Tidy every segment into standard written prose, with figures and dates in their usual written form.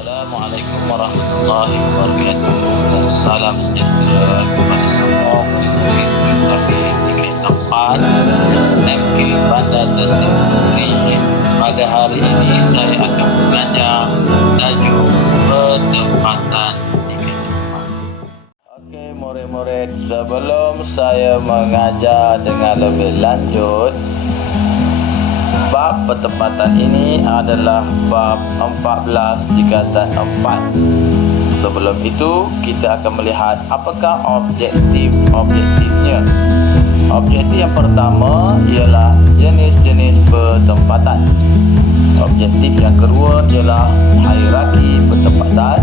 Assalamualaikum warahmatullahi wabarakatuh. Salam sejahtera kepada semua murid-murid kami di tempat MK Bandar Tersebut. Pada hari ini saya akan mengajar tajuk pertempatan tiga tempat. Okey murid-murid, sebelum saya mengajar dengan lebih lanjut, bab pertempatan ini adalah bab 14 tingkatan 4. Sebelum itu, kita akan melihat apakah objektifnya. Objektif yang pertama ialah jenis-jenis pertempatan. Objektif yang kedua ialah hierarki pertempatan.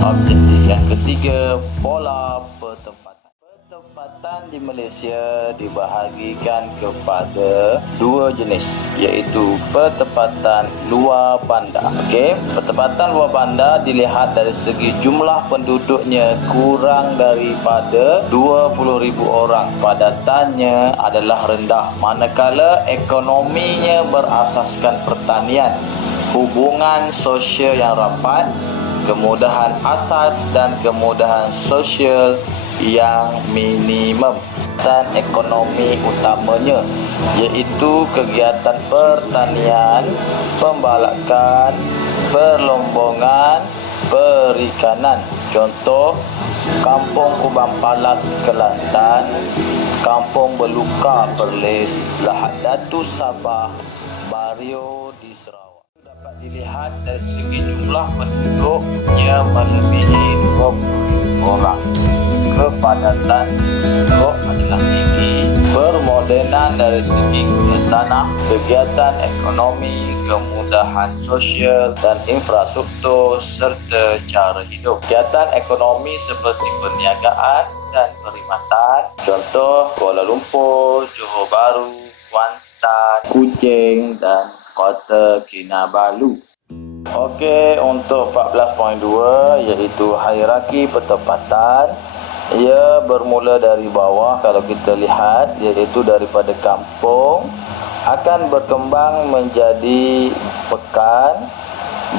Objektif yang ketiga, pola pertempatan. Pertempatan di Malaysia dibahagikan kepada dua jenis, iaitu pertempatan luar bandar. Okey, pertempatan luar bandar dilihat dari segi jumlah penduduknya kurang daripada 20,000 orang. Padatannya adalah rendah, manakala ekonominya berasaskan pertanian, hubungan sosial yang rapat, kemudahan asas dan kemudahan sosial yang minimum. Dan ekonomi utamanya iaitu kegiatan pertanian, pembalakan, perlombongan, perikanan. Contoh, Kampung Kubang Palas, Kelantan, Kampung Beluka, Perlis, Lahad Datu, Sabah, Bario di Sarawak. Dapat dilihat dari segi jumlah penduduknya melebihi 20,000 orang. Kepadatan penduduk adalah tinggi. Permodenan dari segi tanah, kegiatan ekonomi, kemudahan sosial dan infrastruktur serta cara hidup. Kegiatan ekonomi seperti perniagaan dan perkhidmatan. Contoh Kuala Lumpur, Johor Bahru, Kuantan, Kuching dan Kota Kinabalu. Okey, untuk 14.2 iaitu hierarki pertempatan. Ia bermula dari bawah, kalau kita lihat, iaitu daripada kampung akan berkembang menjadi pekan,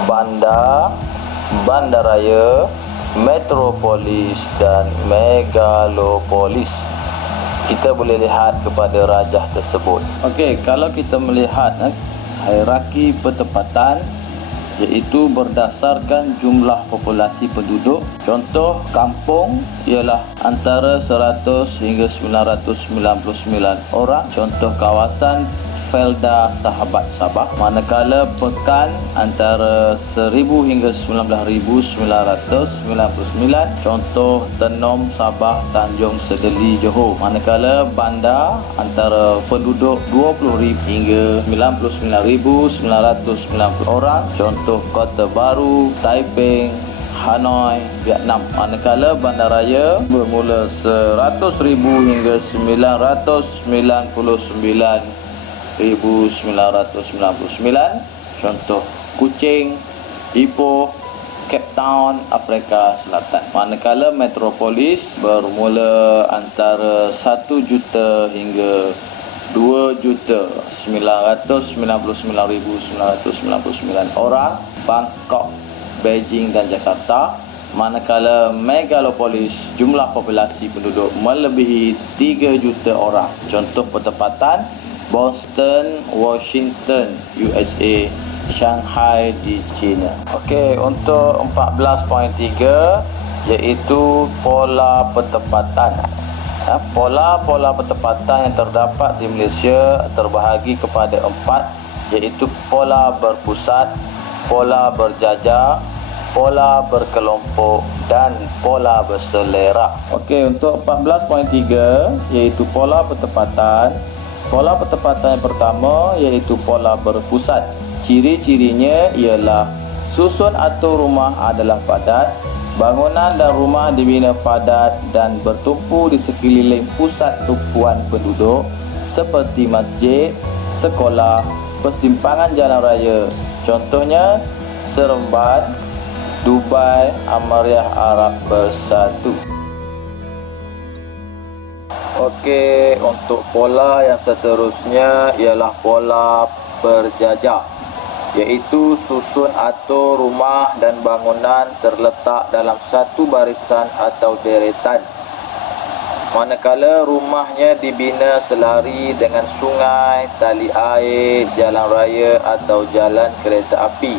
bandar, bandaraya, metropolis dan megalopolis. Kita boleh lihat kepada rajah tersebut. Okey, kalau kita melihat hierarki pertempatan, iaitu berdasarkan jumlah populasi penduduk. Contoh, kampung ialah antara 100 hingga 999 orang. Contoh kawasan Felda Sahabat Sabah. Manakala pekan antara 1000 hingga 19,999. Contoh Tenom Sabah Tanjung Sedeli Johor. Manakala bandar antara penduduk 20,000 hingga 99,990 orang. Contoh Kota Baru, Taiping, Hanoi, Vietnam. Manakala bandaraya bermula 100,000 hingga 999,999. Contoh Kuching, Ipoh, Cape Town, Afrika Selatan. Manakala metropolis bermula antara 1 juta hingga 2,999,999 orang. Bangkok, Beijing dan Jakarta. Manakala megalopolis jumlah populasi penduduk melebihi 3 juta orang. Contoh pertempatan Boston, Washington, USA, Shanghai di China. Okey, untuk 14.3 iaitu pola pertempatan. Pola-pola pertempatan yang terdapat di Malaysia terbahagi kepada 4, iaitu pola berpusat, pola berjajar, pola berkelompok dan pola berselera. Okey, untuk 14.3 iaitu pola pertempatan. Pola pertempatan yang pertama iaitu pola berpusat. Ciri-cirinya ialah susun atau rumah adalah padat, bangunan dan rumah dibina padat dan bertumpu di sekeliling pusat tumpuan penduduk seperti masjid, sekolah, persimpangan jalan raya. Contohnya Seremban, Dubai, Amariyah Arab Bersatu. Okey, untuk pola yang seterusnya ialah pola berjajar. iaitu susun atau rumah dan bangunan terletak dalam satu barisan atau deretan. Manakala rumahnya dibina selari dengan sungai, tali air, jalan raya atau jalan kereta api.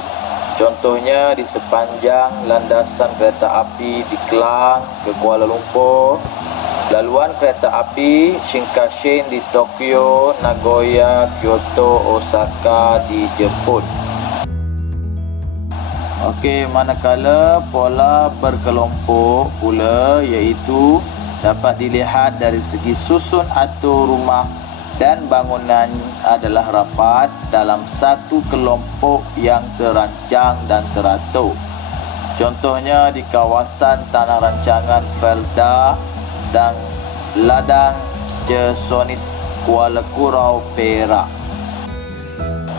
Contohnya di sepanjang landasan kereta api di Klang ke Kuala Lumpur, laluan kereta api Shinkansen di Tokyo, Nagoya, Kyoto, Osaka di Jepun. Okey, manakala pola berkelompok pula iaitu dapat dilihat dari segi susun atau rumah dan bangunan adalah rapat dalam satu kelompok yang terancang dan teratur. Contohnya di kawasan tanah rancangan Felda dan Ladang Cesonis, Kuala Kurau, Perak.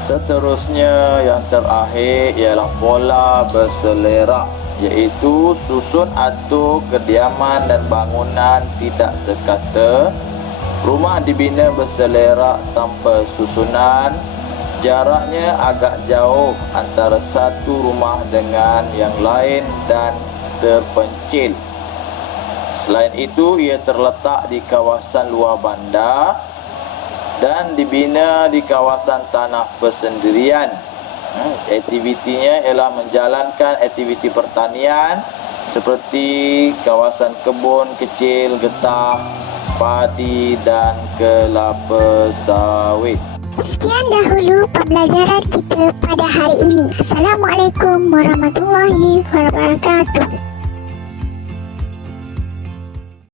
Seterusnya yang terakhir ialah pola berselerak, iaitu susun atau kediaman dan bangunan tidak sekata. Rumah dibina berselerak tanpa susunan, jaraknya agak jauh antara satu rumah dengan yang lain dan terpencil. Selain itu, ia terletak di kawasan luar bandar dan dibina di kawasan tanah persendirian. Aktivitinya ialah menjalankan aktiviti pertanian seperti kawasan kebun kecil, getah, padi dan kelapa sawit. Sekian dahulu pembelajaran kita pada hari ini. Assalamualaikum warahmatullahi wabarakatuh.